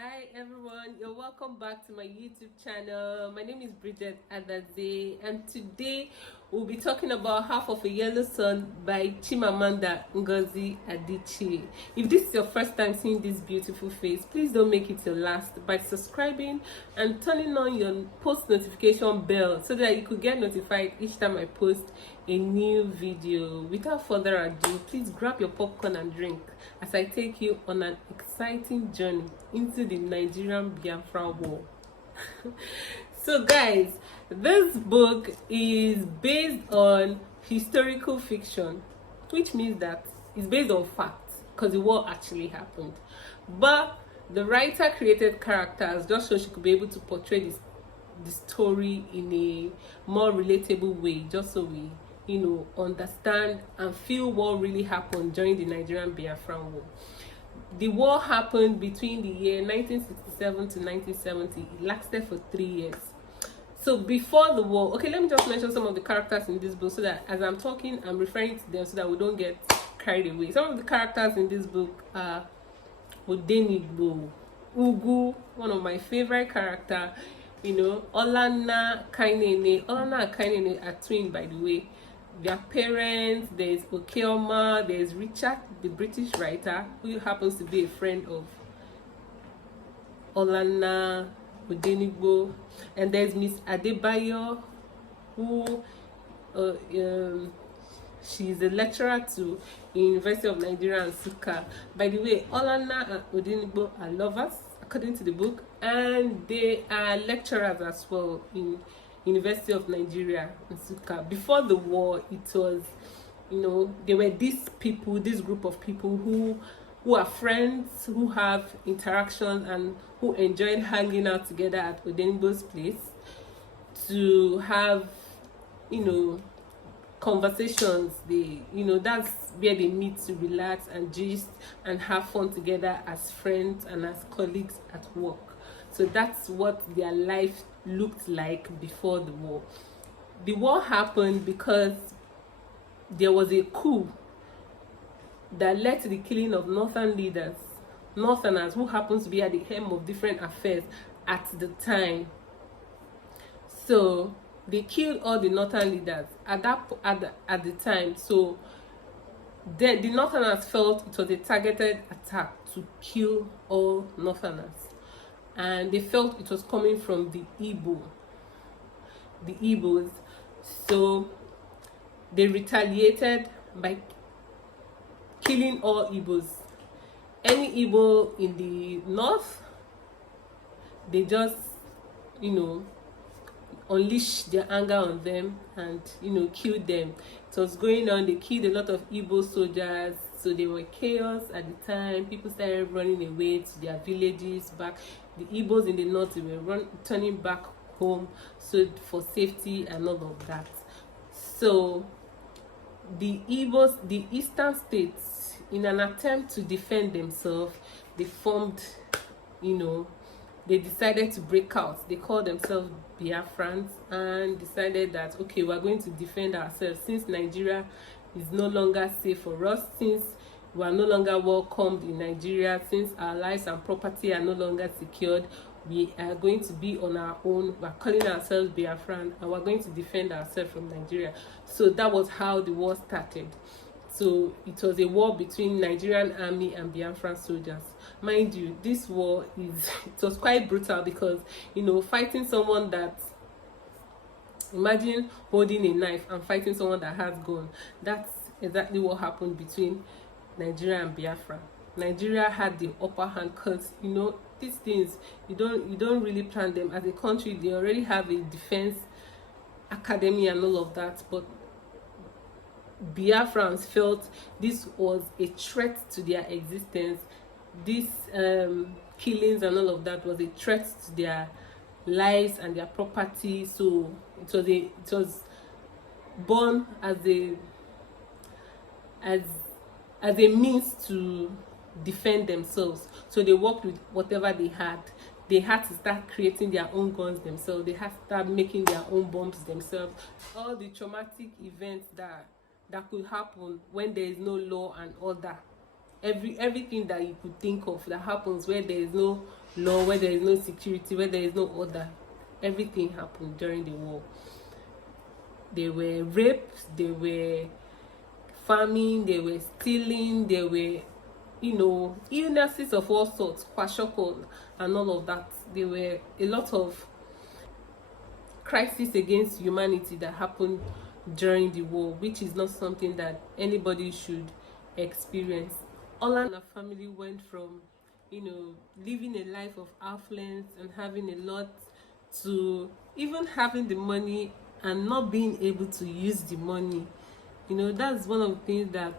Hi everyone, you're welcome back to my YouTube channel. My name is Bridget Adaze, and today we'll be talking about Half of a Yellow Sun by Chimamanda Ngozi Adichie. If this is your first time seeing this beautiful face, please don't make it your last by subscribing and turning on your post notification bell so that you could get notified each time I post a new video. Without further ado, please grab your popcorn and drink as I take you on an exciting journey into the Nigerian Biafra War. So guys, this book is based on historical fiction, which means that it's based on facts because the war actually happened, but the writer created characters just so she could be able to portray the story in a more relatable way, just so we understand and feel what really happened during the Nigerian Biafran War. The war happened between the year 1967 to 1970. It lasted for 3 years. So before the war, okay, let me just mention some of the characters in this book so that as I'm talking, I'm referring to them so that we don't get carried away. Some of the characters in this book are Odenigbo, Ugu, one of my favorite characters, Olana Kainene. Olana and Kainene are twins, by the way. Their parents, there's Okeoma, there's Richard, the British writer, who happens to be a friend of Olana Odenigbo, and there's Miss Adebayo, who she's a lecturer to University of Nigeria, Nsukka. By the way, Olana and Odenigbo are lovers, according to the book, and they are lecturers as well in University of Nigeria, Nsukka. Before the war, it was, there were this group of people who are friends, who have interactions, and who enjoyed hanging out together at Odenigbo's place to have, conversations. That's where they meet to relax and gist and have fun together as friends and as colleagues at work. So that's what their life looked like before the war. The war happened because there was a coup that led to the killing of northerners who happens to be at the helm of different affairs at the time. So they killed all the northern leaders at the time. So the northerners felt it was a targeted attack to kill all northerners, and they felt it was coming from the Igbos. So they retaliated by killing all Igbos. Any Igbo in the north, they just unleashed their anger on them and killed them. It was going on. They killed a lot of Igbo soldiers, so there were chaos at the time. People started running away to their villages back. The Igbos in the north, they were turning back home, so for safety and all of that. So the Igbos, the eastern states, in an attempt to defend themselves, they formed, they decided to break out. They called themselves Biafrans and decided that, okay, we're going to defend ourselves since Nigeria is no longer safe for us, since we are no longer welcomed in Nigeria, since our lives and property are no longer secured. We are going to be on our own. We're calling ourselves Biafran, and we're going to defend ourselves from Nigeria. So that was how the war started. So it was a war between Nigerian army and Biafran soldiers. Mind you, this war it was quite brutal because, fighting someone that, imagine holding a knife and fighting someone that has gun. That's exactly what happened between Nigeria and Biafra. Nigeria had the upper hand because, these things, you don't really plan them. As a country, they already have a defense academy and all of that, but Biafrans felt this was a threat to their existence. These killings and all of that was a threat to their lives and their property. So it was born as a means to defend themselves. So they worked with whatever they had. They had to start creating their own guns themselves. They had to start making their own bombs themselves. All the traumatic events that could happen when there is no law and order. Everything that you could think of that happens where there is no law, where there is no security, where there is no order. Everything happened during the war. There were rapes, there were farming, there were stealing, there were, illnesses of all sorts, kwashokol, and all of that. There were a lot of crisis against humanity that happened during the war, which is not something that anybody should experience. Ola and her family went from, living a life of affluence and having a lot, to even having the money and not being able to use the money. That's one of the things that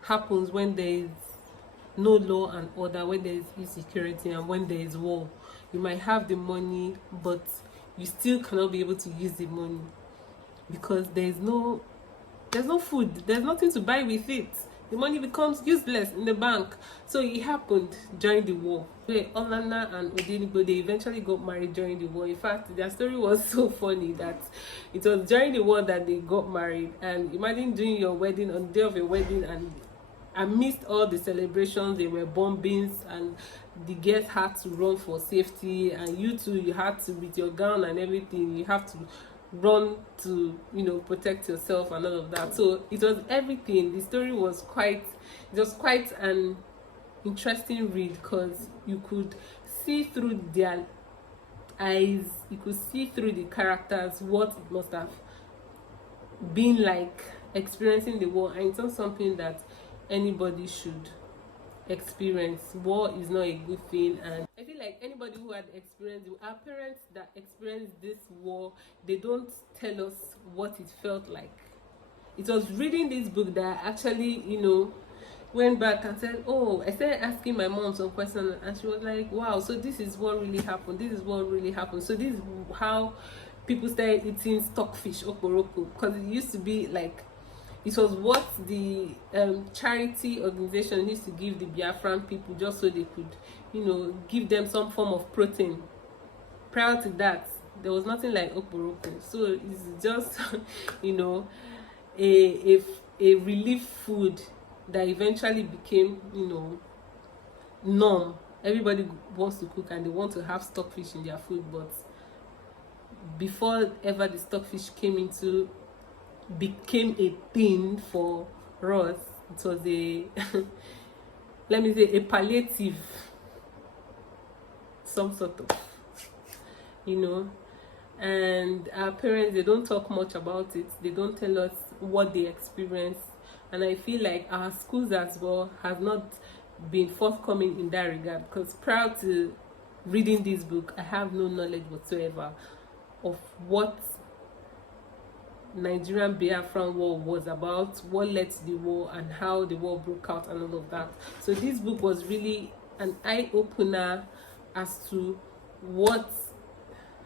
happens when there is no law and order, when there is insecurity, and when there is war. You might have the money, but you still cannot be able to use the money because there's no food, there's nothing to buy with it. The money becomes useless in the bank. So it happened during the war. Olana and Odenibo, they eventually got married during the war. In fact, their story was so funny that it was during the war that they got married. And imagine doing your wedding on the day of your wedding, and amidst all the celebrations, there were bombings, and the guests had to run for safety, and you too, you had to, with your gown and everything, you have to run to protect yourself and all of that. So it was everything. The story was quite an interesting read, because you could see through their eyes, you could see through the characters what it must have been like experiencing the war. And it's not something that anybody should experience. War is not a good thing, and I feel like anybody who had experienced, our parents that experienced this war, they don't tell us what it felt like. It was reading this book that I actually went back and said, oh, I started asking my mom some questions, and she was like, wow, so this is what really happened, this is what really happened. So this is how people started eating stockfish, okporoko, because it used to be like, it was what the charity organization used to give the Biafran people, just so they could, give them some form of protein. Prior to that, there was nothing like okporoko. So it's just, a relief food that eventually became, norm. Everybody wants to cook and they want to have stockfish in their food, but before ever the stockfish became a thing for us, it was a let me say a palliative, some sort of, and our parents, they don't talk much about it. They don't tell us what they experience, and I feel like our schools as well have not been forthcoming in that regard, because prior to reading this book, I have no knowledge whatsoever of what Nigerian Biafran war was about, what led to the war, and how the war broke out, and all of that. So this book was really an eye-opener as to what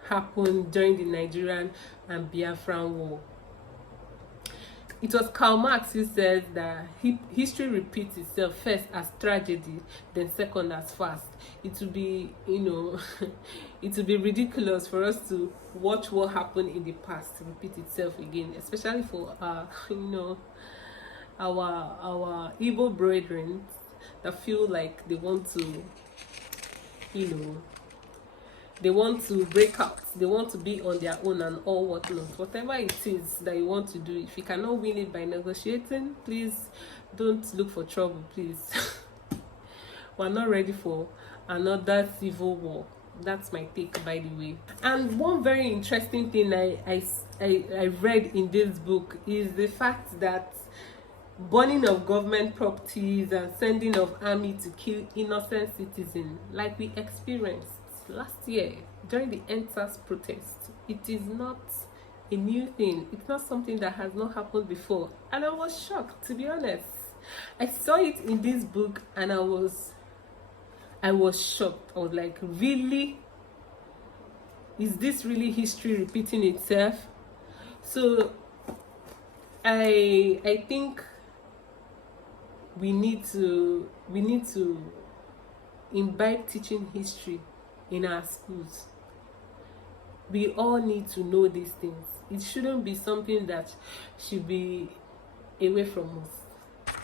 happened during the Nigerian and Biafran war. It was Karl Marx who said that history repeats itself, first as tragedy, then second as fast. It would be, it would be ridiculous for us to watch what happened in the past repeat itself again, especially for our Igbo brethren that feel like they want to, they want to break out, they want to be on their own and all whatnot. Whatever it is that you want to do, if you cannot win it by negotiating, please don't look for trouble, please. We're not ready for another civil war. That's my take, by the way. And one very interesting thing I read in this book is the fact that burning of government properties and sending of army to kill innocent citizens, like we experienced last year during the EndSARS protest, it is not a new thing. It's not something that has not happened before, and I was shocked, to be honest. I saw it in this book and I was shocked. I was like, really? Is this really history repeating itself? So I think we need to imbibe teaching history in our schools. We all need to know these things. It shouldn't be something that should be away from us.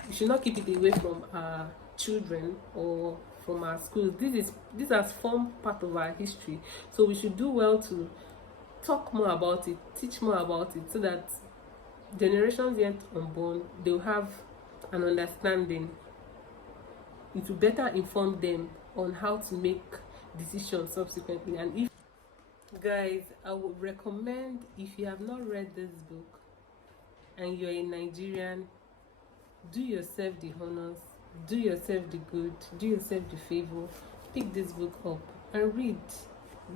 We should not keep it away from our children or from our schools. This has formed part of our history, so we should do well to talk more about it, teach more about it, so that generations yet unborn, they'll have an understanding. It will better inform them on how to make decisions subsequently. And if, guys, I would recommend, if you have not read this book and you're a Nigerian, do yourself the honors, do yourself the good, do yourself the favor, pick this book up and read.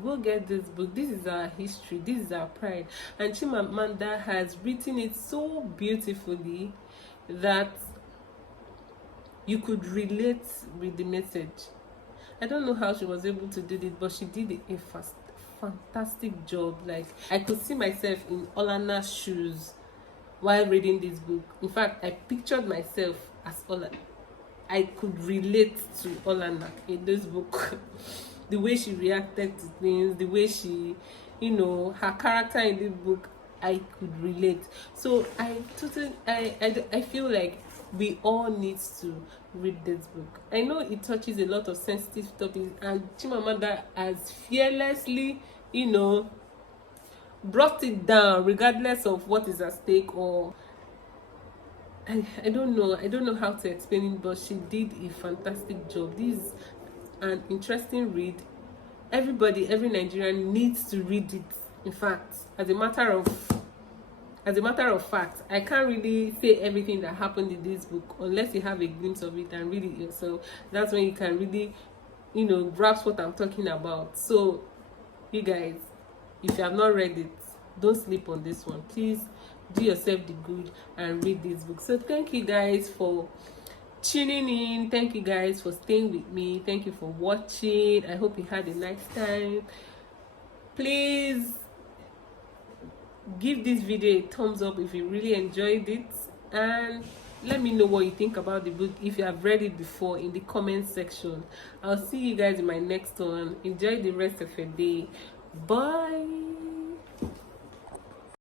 Go get this book. This is our history, this is our pride, and Chimamanda has written it so beautifully that you could relate with the message. I don't know how she was able to do it, but she did a fantastic job. Like, I could see myself in Olana's shoes while reading this book. In fact, I pictured myself as Olana. I could relate to Olana in this book. The way she reacted to things, the way she, her character in the book, I could relate. So I feel like we all need to read this book. I know it touches a lot of sensitive topics, and Chimamanda has fearlessly, brought it down regardless of what is at stake, or I don't know how to explain it, but she did a fantastic job. This is an interesting read. Every Nigerian needs to read it. In fact, as a matter of fact, I can't really say everything that happened in this book unless you have a glimpse of it and read it yourself. That's when you can really, grasp what I'm talking about. So, you guys, if you have not read it, don't sleep on this one. Please do yourself the good and read this book. So thank you guys for tuning in. Thank you guys for staying with me. Thank you for watching. I hope you had a nice time. Please give this video a thumbs up if you really enjoyed it, and let me know what you think about the book if you have read it before in the comment section. I'll see you guys in my next one. Enjoy the rest of your day. Bye.